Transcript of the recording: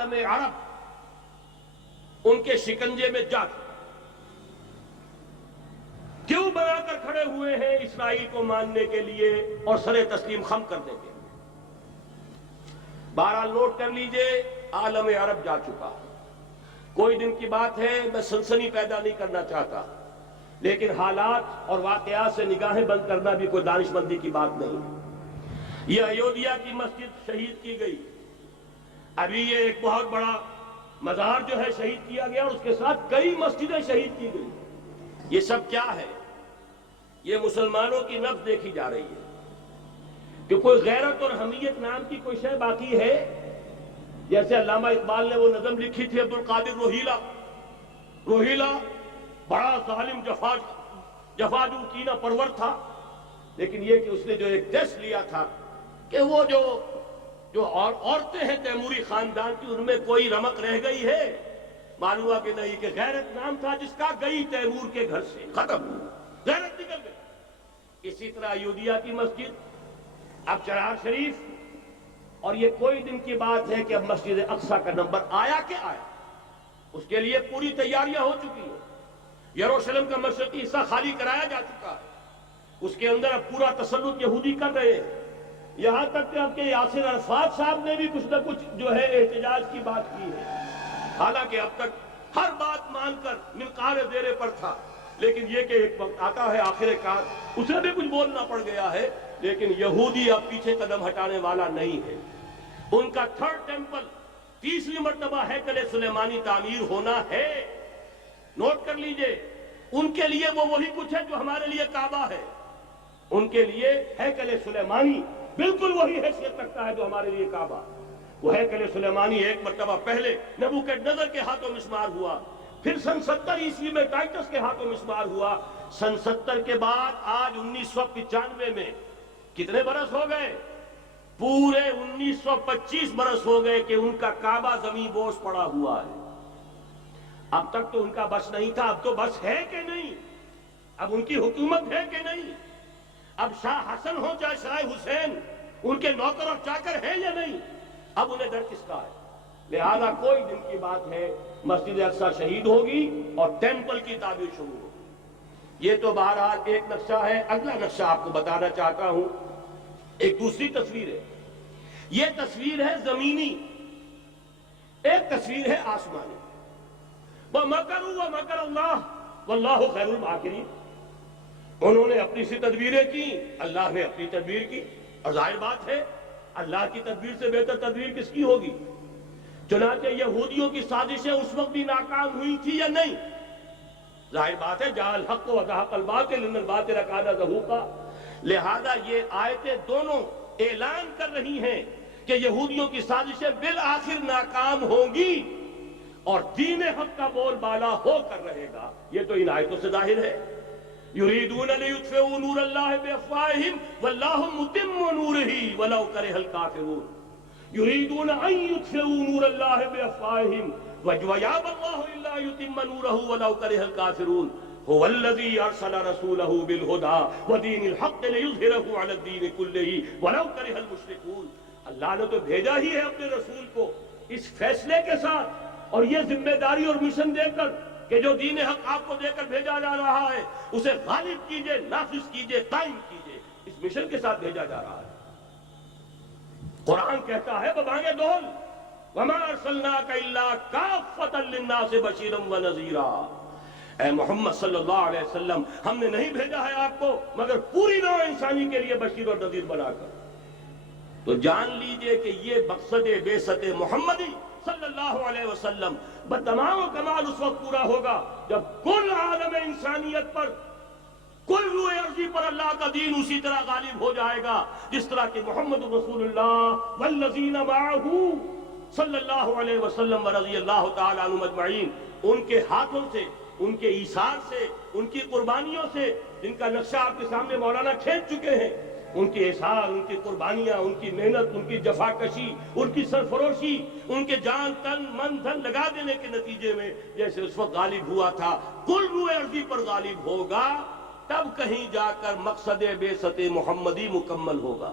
عالم عرب ان کے شکنجے میں جا چکا، کیوں بنا کر کھڑے ہوئے ہیں اسرائیل کو ماننے کے لیے اور سر تسلیم خم کرنے کے لیے؟ بہرحال نوٹ کر لیجئے، عالم عرب جا چکا، کوئی دن کی بات ہے، میں سنسنی پیدا نہیں کرنا چاہتا، لیکن حالات اور واقعات سے نگاہیں بند کرنا بھی کوئی دانش مندی کی بات نہیں۔ یہ ایودھیا کی مسجد شہید کی گئی، ابھی یہ ایک بہت بڑا مزار جو ہے شہید کیا گیا، اور اس کے ساتھ کئی مسجدیں شہید کی گئی۔ یہ سب کیا ہے؟ یہ مسلمانوں کی نفس دیکھی جا رہی ہے کہ کوئی غیرت اور حمیت نام کی کوئی شے باقی ہے؟ جیسے علامہ اقبال نے وہ نظم لکھی تھی، عبدالقادر روہیلا بڑا ظالم جفاجو کینہ پرور تھا، لیکن یہ کہ اس نے جو ایک ٹیسٹ لیا تھا کہ وہ جو عورتیں ہیں تیموری خاندان کی، ان میں کوئی رمق رہ گئی ہے؟ معلوم ہوا کہ نہیں، کہ غیرت نام تھا جس کا گئی تیمور کے گھر سے، ختم، غیرت نکل گئی۔ اسی طرح ایودھیا کی مسجد، اب چرار شریف، اور یہ کوئی دن کی بات ہے کہ اب مسجد اقصی کا نمبر آیا کہ آیا، اس کے لیے پوری تیاریاں ہو چکی ہیں۔ یروشلم کا مشرقی حصہ خالی کرایا جا چکا ہے، اس کے اندر اب پورا تسلط یہودی کر رہے ہیں، یہاں تک کہ اب کے یاسر عرفات صاحب نے بھی کچھ نہ کچھ جو ہے احتجاج کی بات کی ہے، حالانکہ اب تک ہر بات مان کر منقار زیرے پر تھا، لیکن یہ کہ ایک وقت آتا ہے آخر کار اسے بھی کچھ بولنا پڑ گیا ہے۔ لیکن یہودی اب پیچھے قدم ہٹانے والا نہیں ہے، ان کا تھرڈ ٹیمپل، تیسری مرتبہ ہیکل سلیمانی تعمیر ہونا ہے۔ نوٹ کر لیجئے، ان کے لیے وہ وہی کچھ ہے جو ہمارے لیے کعبہ ہے، ان کے لیے ہیکل سلیمانی بالکل وہی حیثیت رکھتا ہے جو ہمارے لیے کعبہ۔ وہ ہیکل سلیمانی ایک مرتبہ پہلے نبوکدنضر کے ہاتھوں مسمار ہوا، پھر سن 70 عیسوی میں ٹائٹس کے ہاتھوں مسمار ہوا، سن 70 کے بعد آج 1995 میں کتنے برس ہو گئے؟ پورے 1925 برس ہو گئے کہ ان کا کعبہ زمین بوس پڑا ہوا ہے۔ اب تک تو ان کا بس نہیں تھا، اب تو بس ہے کہ نہیں؟ اب ان کی حکومت ہے کہ نہیں؟ اب شاہ حسن ہو چاہے شاہ حسین، ان کے نوکر اور چاکر ہیں یا نہیں؟ اب انہیں ڈر کس کا ہے؟ لہذا کوئی دن کی بات ہے، مسجد اقصی شہید ہوگی اور ٹیمپل کی تعمیر شروع ہوگی۔ یہ تو بہرحال ایک نقشہ ہے۔ اگلا نقشہ آپ کو بتانا چاہتا ہوں، ایک دوسری تصویر ہے۔ یہ تصویر ہے زمینی، ایک تصویر ہے آسمانی۔ وَمَكَرُوا وَمَكَرَ اللَّهُ وَاللَّهُ خَيْرُ الْمَاكِرِينَ۔ انہوں نے اپنی سی تدبیریں کی، اللہ نے اپنی تدبیر کی، اور ظاہر بات ہے اللہ کی تدبیر سے بہتر تدبیر کس کی ہوگی؟ چنانچہ یہودیوں کی سازشیں اس وقت بھی ناکام ہوئی تھی یا نہیں؟ ظاہر بات ہے جاء الحق وزهق الباطل ان الباطل کان زهوقا۔ لہذا یہ آیتیں دونوں اعلان کر رہی ہیں کہ یہودیوں کی سازشیں بالآخر ناکام ہوں گی اور دین حق کا بول بالا ہو کر رہے گا۔ یہ تو ان آیتوں سے ظاہر ہے۔ یریدون لیطفئوا نور اللہ بافواہہم واللہ متم نورہ ولو کرہ الکافرون۔ یریدون ان یطفئوا نور اللہ بافواہہم ویأبی اللہ الا یتم نورہ ولو کرہ الکافرون۔ هو الذی ارسل رسولہ بالہدی ودین الحق لیظہرہ علی الدین کلہ ولو کرہ المشرکون۔ اللہ نے تو بھیجا ہی ہے اپنے رسول کو اس فیصلے کے ساتھ اور یہ ذمہ داری اور مشن دے کر کہ جو دین حق آپ کو دے کر بھیجا جا رہا ہے اسے غالب کیجئے، نافذ کیجئے، قائم کیجئے، اس مشن کے ساتھ بھیجا جا رہا ہے۔ قرآن کہتا ہے ببانگ دول وما ارسلناک الا کافۃ للناس بشیرا ونذیرا۔ اے محمد صلی اللہ علیہ وسلم، ہم نے نہیں بھیجا ہے آپ کو مگر پوری نوع انسانی کے لیے بشیر اور نذیر بنا کر۔ تو جان لیجئے کہ یہ مقصد بعثت محمدی صلی اللہ علیہ وسلم بتمام و کمال اس وقت پورا ہوگا جب کل عالم انسانیت پر، کل روح ارضی پر اللہ کا دین اسی طرح غالب ہو جائے گا جس طرح کہ محمد رسول اللہ والذین معہ صلی اللہ علیہ وسلم ورضی اللہ تعالی عنہم اجمعین، ان کے ہاتھوں سے، ان کے ایثار سے، ان کی قربانیوں سے، جن کا نقشہ آپ کے سامنے مولانا کھینچ چکے ہیں، ان کے احسان، ان کی قربانیاں، ان کی محنت، ان کی جفاکشی، ان کی سرفروشی، ان کے جان تن من دھن لگا دینے کے نتیجے میں جیسے اس وقت غالب ہوا تھا کل روح ارضی پر غالب ہوگا، تب کہیں جا کر مقصد بعثت محمدی مکمل ہوگا۔